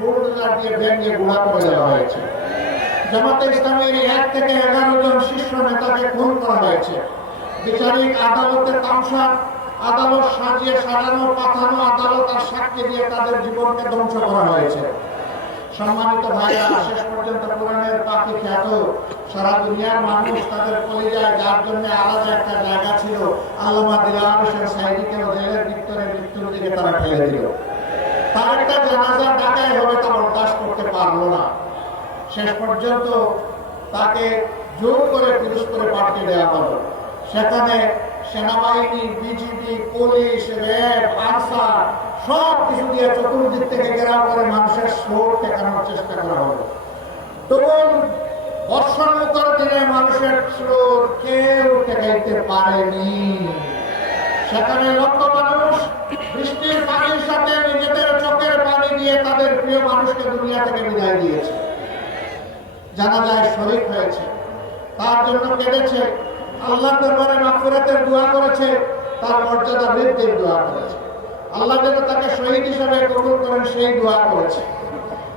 Bulldozer দিয়ে ভেঙে গুঁড়া করে দেওয়া হয়েছে। জামাতে ইসলামের 1 থেকে 11 জন শীর্ষ নেতাকে খুন করা হয়েছে। বিচারিক আদালতের তামসা, আদালত সাজিয়ে সাজানো পাঠানো আদালত আর সাক্ষী দিয়ে তাদের জীবনকে ধ্বংস করা হয়েছে। সম্মানিত ভাইরা, শেষ পর্যন্ত কোরআনের পাখি খ্যাত সারা দুনিয়ার মানুষ তাদের কলিজায়, যার জন্য আলাদা একটা জায়গা ছিল, আল্লামা দিলওয়ার হোসেন সাঈদীকে জেলের ভিতরে মৃত্যুর দিকে তারা ঠেলে দিল। তার একটা জানাজা ঢাকায় হবে, তা বরদাস্ত করতে পারলো না। শেষ পর্যন্ত তাকে জোর করে পুলিশ করে পাঠিয়ে দেওয়া হলো। সেখানে সেনাবাহিনী, বিজিবি, পুলিশ, র্যাব, আনসার সব কিছু দিয়ে চতুর্দিক থেকে ঘেরাও করে মানুষের স্রোত ঠেকানোর চেষ্টা করা হলো। তখন বর্ষণমুখর দিনে মানুষের স্রোত কেউ ঠেকাইতে পারেনি। সেখানে লক্ষ মানুষ বৃষ্টির পানির সাথে নিজেদের চোখের পানি দিয়ে তাদের প্রিয় মানুষকে দুনিয়া থেকে বিদায় দিয়েছে। জানাজায় শরীক হয়েছে, তার জন্য কেঁদেছে, আল্লাহর দরবারে মাগফিরাতের দোয়া করেছে, তার মর্যাদা বৃদ্ধির দোয়া করেছে। আল্লাহ যেন তাকে শহীদ হিসেবে কবুল করেন সেই দোয়া করেছে।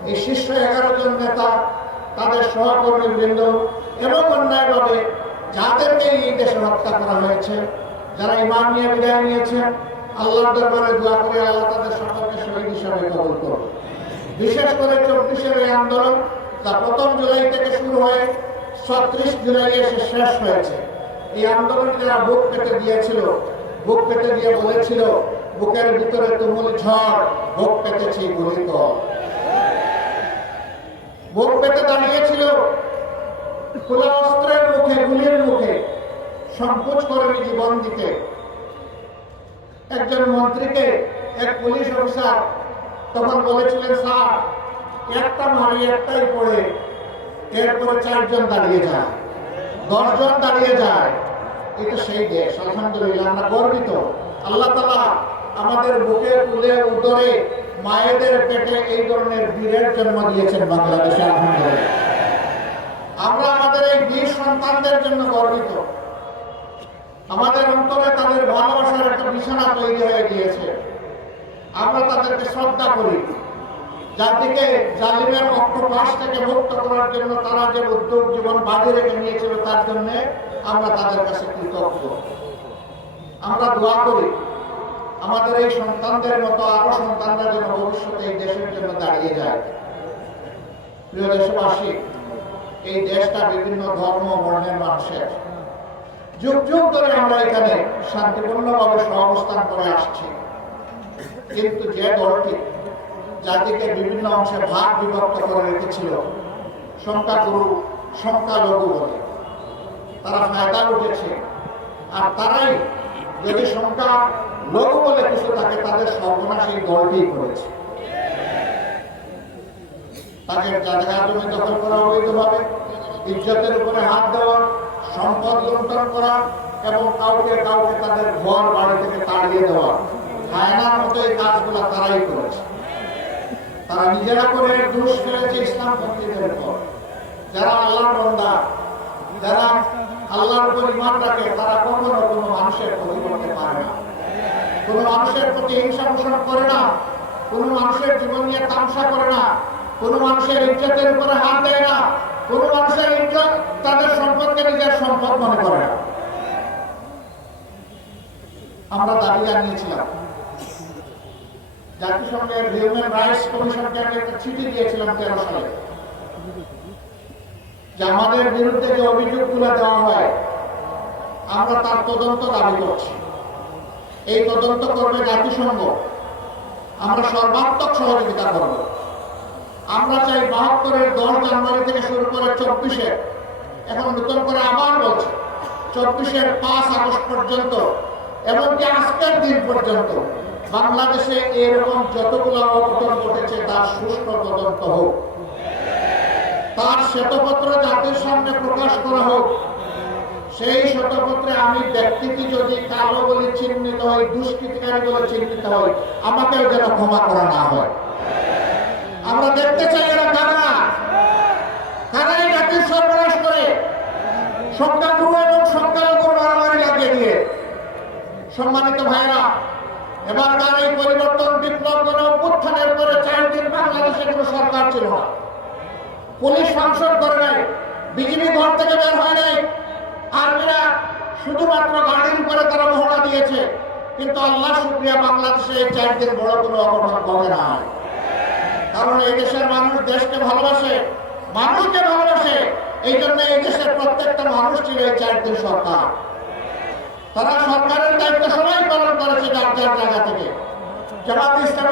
এই শীর্ষ 11 জন নেতা, তাদের সহকর্মীবৃন্দ এবং অন্যায়ভাবে যাদেরকে এই দেশে হত্যা করা হয়েছে, যারা ঈমান নিয়ে বিদায় নিয়েছে, আল্লাহর দরবারে দোয়া করে আল্লাহ তাদের সকলকে শহীদ হিসেবে কবুল করুন। বিশেষ করে 24-এর এই আন্দোলন, যা 1 জুলাই থেকে শুরু হয়ে 36 জুলাই এসে শেষ হয়েছে, এই আন্দোলনে যারা বুক পেতে দিয়েছিল, বুক পেতে দিয়ে বলেছিল, বুকের ভিতরে তুমুল ঝড়, বুক পেতেছি গুলিত, বুক পেতে দাঁড়িয়েছিল খোলা অস্ত্রের মুখে, গুলির মুখে, সংকোচ করেনি জীবন দিতে। একজন মন্ত্রীকে এক পুলিশ অফিসার তখন বলেছিলেন, স্যার একটা মারি একটাই পড়ে, এরপরে 4 জন দাঁড়িয়ে যায়, 10 জন দাঁড়িয়ে যায়। এটা সেই দেশ। আলহামদুলিল্লাহ, আমরা গর্বিত। আল্লাহ তাআলা আমাদের বুকে, কুলে, উদরে, মায়েদের পেটে এই ধরনের বীরের জন্ম দিয়েছেন বাংলাদেশে। আলহামদুলিল্লাহ, আমরা আমাদের এই বীর সন্তানদের জন্য গর্বিত। আমাদের অন্তরে তাদের ভালোবাসার একটা বিছানা তৈরি হয়ে গিয়েছে। আমরা তাদেরকে শ্রদ্ধা করি। জাতিকে জালিমের অক্টোপাস থেকে মুক্ত করার জন্য তারা যে উদ্যোগ জীবন বাজি রেখে নিয়েছিল, তার জন্য আমরা তাদের কাছে কৃতজ্ঞ। আমরা দোয়া করি আমাদের এই সন্তানদের মতো আরো সন্তানরা যেন ভবিষ্যতে এই দেশের জন্য দাঁড়িয়ে যায়। প্রিয় দেশবাসী, এই দেশটা বিভিন্ন ধর্ম বর্ণের মানুষের। যুগ যুগ ধরে আমরা এখানে শান্তিপূর্ণভাবে সহাবস্থান করে আসছি। কিন্তু যে দলটি জাতিকে বিভিন্ন অংশে ভাগ বিভক্ত করে রেখেছিল, সংখ্যাগুরু সংখ্যালঘু বলে, তারা ফায়দা উঠেছে। আর তারাই যদি সংখ্যা লঘু বলে কিছু থাকে, তাদের সর্বনাশ এই দলটি করেছে। তাকে জায়গা জমি দখল করা অবৈধভাবে, ইজ্জতের উপরে হাত দেওয়া, সম্পদ লুণ্ঠন করা এবং কাউকে কাউকে তাদের ঘর বাড়ি থেকে তাড়িয়ে দেওয়া, হায়নার মতো এই কাজগুলো তারাই করেছে। তারা নিজেরা করে দোষ ফেলেছে ইসলামপন্থীদের উপর। যারা আল্লাহর বান্দা, যারা আল্লাহর উপর ঈমান রাখে, তারা কখনো কোনো মানুষের ক্ষতি করতে পারে না, কোনো মানুষের প্রতি হিংসা পোষণ করে না, কোনো মানুষের জীবন নিয়ে তামসা করে না, কোনো মানুষের ইজ্জতের উপরে হাত দেয় না, কোনো মানুষের ইজ্জত, তাদের সম্পদকে নিজের সম্পদ মনে করে না। আমরা দাবি জানিয়েছিলাম, জাতিসংঘের হিউম্যান রাইটস কমিশনকে আমি একটা চিঠি দিয়েছিলাম 13 সালে, যে আমাদের বিরুদ্ধে যে অভিযোগগুলো দেওয়া হয়, আমরা তার তদন্ত দাবি করছি। এই তদন্ত করবে জাতিসংঘ। আমরা সর্বাত্মক সহযোগিতা করব। আমরা চাই 72-এর 10 জানুয়ারি থেকে শুরু করে 24-এ, এখন নতুন করে আবার বলছে, 24-এর 5 আগস্ট পর্যন্ত, এমনকি আজকের দিন পর্যন্ত বাংলাদেশে এরকম যতগুলো অঘটন ঘটেছে তার সুষ্ঠু তদন্ত হোক, তার শ্বেতপত্র জাতির সামনে প্রকাশ করা হোক। সেই শ্বেতপত্রে আমি ব্যক্তিটি যদি কালো বলে চিহ্নিত হই, দুষ্কৃতিকারী বলে চিহ্নিত হই, আমাকেও যেন ক্ষমা করা না হয়। আমরা দেখতে চাই এরা কারা, কারা এই জাতির সর্বনাশ করে, সংখ্যাগুরু এবং সংখ্যালঘু মারামারি লাগিয়ে দিয়ে। সম্মানিত ভাইরা, এবারকার এই পরিবর্তন বিপ্লব গণ অভ্যুত্থানের পরে 4 দিন বাংলাদেশে পুলিশ ফাংশন করে নাই, বিজিবি ঘর থেকে বের হয় নাই, আর্মিরা শুধুমাত্র গাড়ির উপরে তারা মহড়া দিয়েছে। কিন্তু আল্লাহ শুকরিয়া, বাংলাদেশে এই 4 দিন বড় কোনো অঘটন ঘটে না। কারণ এই দেশের মানুষ দেশকে ভালোবাসে, মানুষকে ভালোবাসে। এই জন্য এই দেশের প্রত্যেকটা মানুষ ছিল এই 4 দিন সরকার। তারা সরকারের দায়িত্ব সবাই পালন করেছে যার যার জায়গা থেকে। জামাত ইসলামী